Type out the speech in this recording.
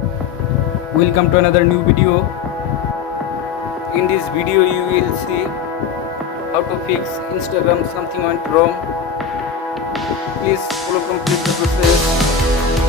Welcome to another new video. In this video you will see how to fix Instagram something went wrong. Please follow complete the process.